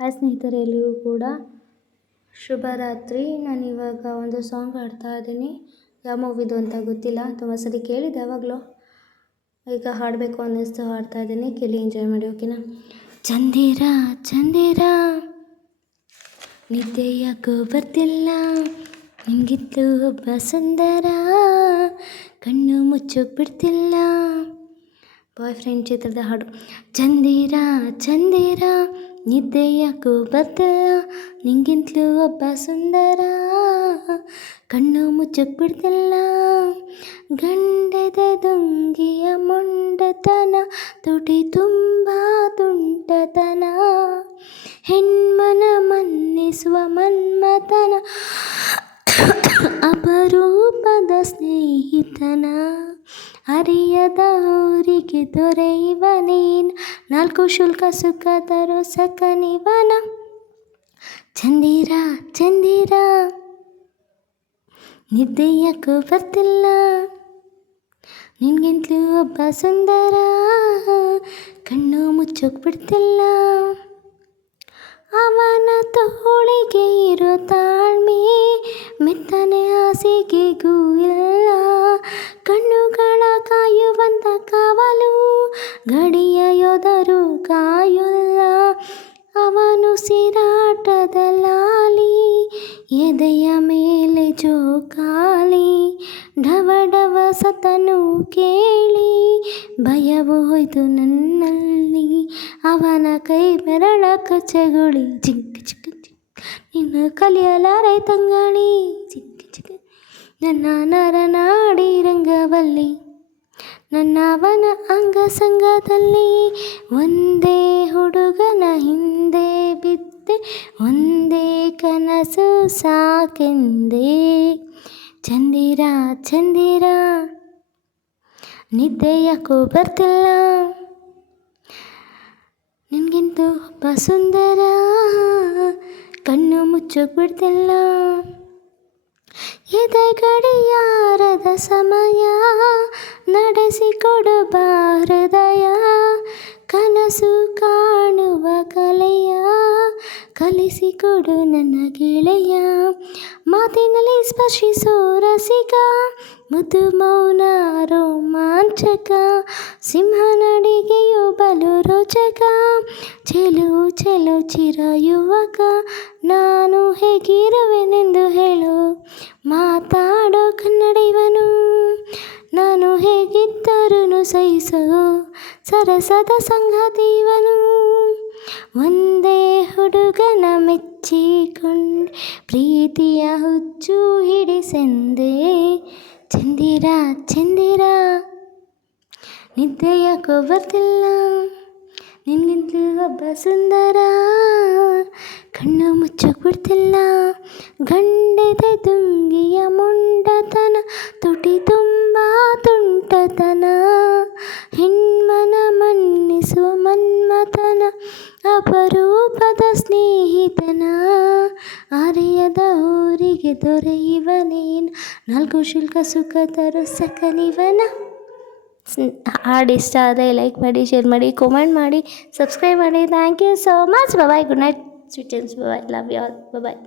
Hi ಸ್ನೇಹಿತರೆ, ಎಲ್ಲಿಗೂ ಕೂಡ ಶುಭರಾತ್ರಿ. ನಾನಿವಾಗ ಒಂದು ಸಾಂಗ್ ಹಾಡ್ತಾ ಇದ್ದೀನಿ. ಯಾವ ಮೂವಿದು ಅಂತ ಗೊತ್ತಿಲ್ಲ, ತುಂಬ ಸರಿ ಕೇಳಿದೆ ಯಾವಾಗಲೂ. ಈಗ ಹಾಡಬೇಕು ಅನ್ನಿಸ್ತು, ಹಾಡ್ತಾ ಇದ್ದೀನಿ. ಕೇಳಿ ಎಂಜಾಯ್ ಮಾಡಿ, ಓಕೆನಾ? ಚಂದಿರ ಚಂದಿರ ನಿದ್ದೆ ಯಾಕೋ ಬರ್ತಿಲ್ಲ, ನಿಂಗಿತ್ತು ಒಬ್ಬ ಸುಂದರ, ಕಣ್ಣು ಮುಚ್ಚೋಕ್ ಬಿಡ್ತಿಲ್ಲ. ಬಾಯ್ ಫ್ರೆಂಡ್ ಚಿತ್ರದ ಹಾಡು. ಚಂದಿರ ಚಂದಿರ ನಿದ್ದೆ ಯಾಕೋ ಬರ್ತಿಲ್ಲ, ನಿಂಗಿಂತಲೂ ಒಬ್ಬ ಸುಂದರ, ಕಣ್ಣು ಮುಚ್ಚೋಕ್ ಬಿಡ್ತಿಲ್ಲ. ಗಂಡದ ದೊಂಗಿಯ ಮೊಂಡತನ, ತುಟಿ ತುಂಬ ತುಂಟತನ, ಹೆಣ್ಮನ ಮನ್ನಿಸುವ ಮನ್ಮಥನ, ಅಪರೂಪದ ಸ್ನೇಹಿತನ, ಅರಿಯದ ಊರಿಗೆ ದೊರೆಯುವ ನೀನು, ನಾಲ್ಕು ಶುಲ್ಕ ಸುಖ ತರೋ ಸಕನಿವನ. ಚಂದಿರ ಚಂದಿರ ನಿದ್ದೆ ಯಾಕೋ ಬರ್ತಿಲ್ಲ, ನಿನ್ಗಿಂತಲೂ ಒಬ್ಬ ಸುಂದರ, ಕಣ್ಣು ಮುಚ್ಚೋಕ್ ಬಿಡ್ತಿಲ್ಲ. ಅವನ ತೋಳಿಗೆ ಇರೋ ತಾಳ್ಮೆ, ಮೆತ್ತನೆ ಹಾಸಿಗೆಗೂ ಇಲ್ಲ, ಕಣ್ಣುಗಳ ಕಾಯುವಂತ ಕಾವಲು, ಗಡಿಯ ಯೋಧರು ಕಾಯುಲ್ಲ. ಅವನು ಸಿರಾಟದ ಲಾಲಿ, ಎದೆಯ ಮೇಲೆ ಜೋಕಾಲಿ, ಡವ ಡವ ಸತನು ಕೇಳಿ, ಭಯವು ಹೋಯ್ತು ನನ್ನಲ್ಲಿ. ಅವನ ಕೈ ಬೆರಳ ಕಚ್ಚಗುಳಿ, ಚಿಕ್ಕ ಚಿಕ್ಕ ಚಿಕ್ಕ ನಿನ್ನ ಕಲಿಯಲಾರೆ ತಂಗಾಳಿ, ಚಿಕ್ಕ ಚಿಕ್ಕ ನನ್ನ ನರನಾಡಿ ರಂಗವಲ್ಲಿ, ನನ್ನವನ ಅಂಗಸಂಗದಲ್ಲಿ. ಒಂದೇ ಹುಡುಗನ ಹಿಂದೆ ಬಿದ್ದೆ, ಒಂದೇ ಕನಸು ಸಾಕೆಂದೆ. ಚಂದಿರ ಚಂದಿರ ನಿದ್ದೆ ಯಾಕೋ ಬರ್ತಿಲ್ಲ, ನಿನ್ಗಿಂತೂ ಒಬ್ಬ ಸುಂದರ, ಕಣ್ಣು ಮುಚ್ಚೋಕ್ ಬಿಡ್ತಿಲ್ಲ. ಎದೆ ಗಡಿಯಾರದ ಸಮಯ, ನಡೆಸಿಕೊಡು ಬಾ ಹೃದಯ, ಕನಸು ಕಾಣುವ ಕಲೆಯ, ಕಲಿಸಿಕೊಡು ನನ್ನ ಗೆಳೆಯ. ಮಾತಿನಲ್ಲಿ ಸ್ಪರ್ಶಿಸೋ ರಸಿಕ, ಮುದು ಮೌನ ರೋಮಾಂಚಕ, ಸಿಂಹನಡಿಗೆಯು ಬಲು ರೋಚಕ, ಚೆಲು ಚೆಲು ಚಿರ ಯುವಕ. ನಾನು ಹೇಗಿರುವೆನೆಂದು ಹೇಳು, ಮಾತಾಡೋ ಕನ್ನಡ ಇವನು, ನಾನು ಹೇಗಿದ್ದರೂ ಸಹಿಸೋ ಸರಸದ ಸಂಗತಿ ಇವನು. ಒಂದೇ ಹುಡುಗನ ಮೆಚ್ಚಿಕೊಂಡೆ, ಪ್ರೀತಿಯ ಹುಚ್ಚು ಹಿಡಿಸೆಂದೆ. ಚಂದಿರ ಚಂದಿರ ನಿದ್ದೆ ಯಾಕೋ ಬರ್ತಿಲ್ಲ, ನಿನ್ಗಿಂತಲೂ ಒಬ್ಬ ಸುಂದರ, ಕಣ್ಣು ಮುಚ್ಚೋಕ್ ಬಿಡ್ತಿಲ್ಲ. ಗಂಡದ ದುಂಗಿಯ ಮೊಂಡತನ, ತುಟಿ ತುಂಬ ತುಂಟತನ, ಹೆಣ್ಮನ ಮನ್ನಿಸುವ ಮನ್ಮಥನ, ಅಪರೂಪದ ಸ್ನೇಹಿತನ, ಅರಿಯದ ಊರಿಗೆ ದೊರೆಯುವ ನೀನು, ನಾಲ್ಕು ಶುಲ್ಕ ಸುಖ ತರೋ ಸಕನಿವನ. ಹಾಡು ಇಷ್ಟ ಆದರೆ ಲೈಕ್ ಮಾಡಿ, ಶೇರ್ ಮಾಡಿ, ಕಾಮೆಂಟ್ ಮಾಡಿ, ಸಬ್ಸ್ಕ್ರೈಬ್ ಮಾಡಿ. Thank you so much. Bye, good night sweet dreams. Bye, love you all. Bye.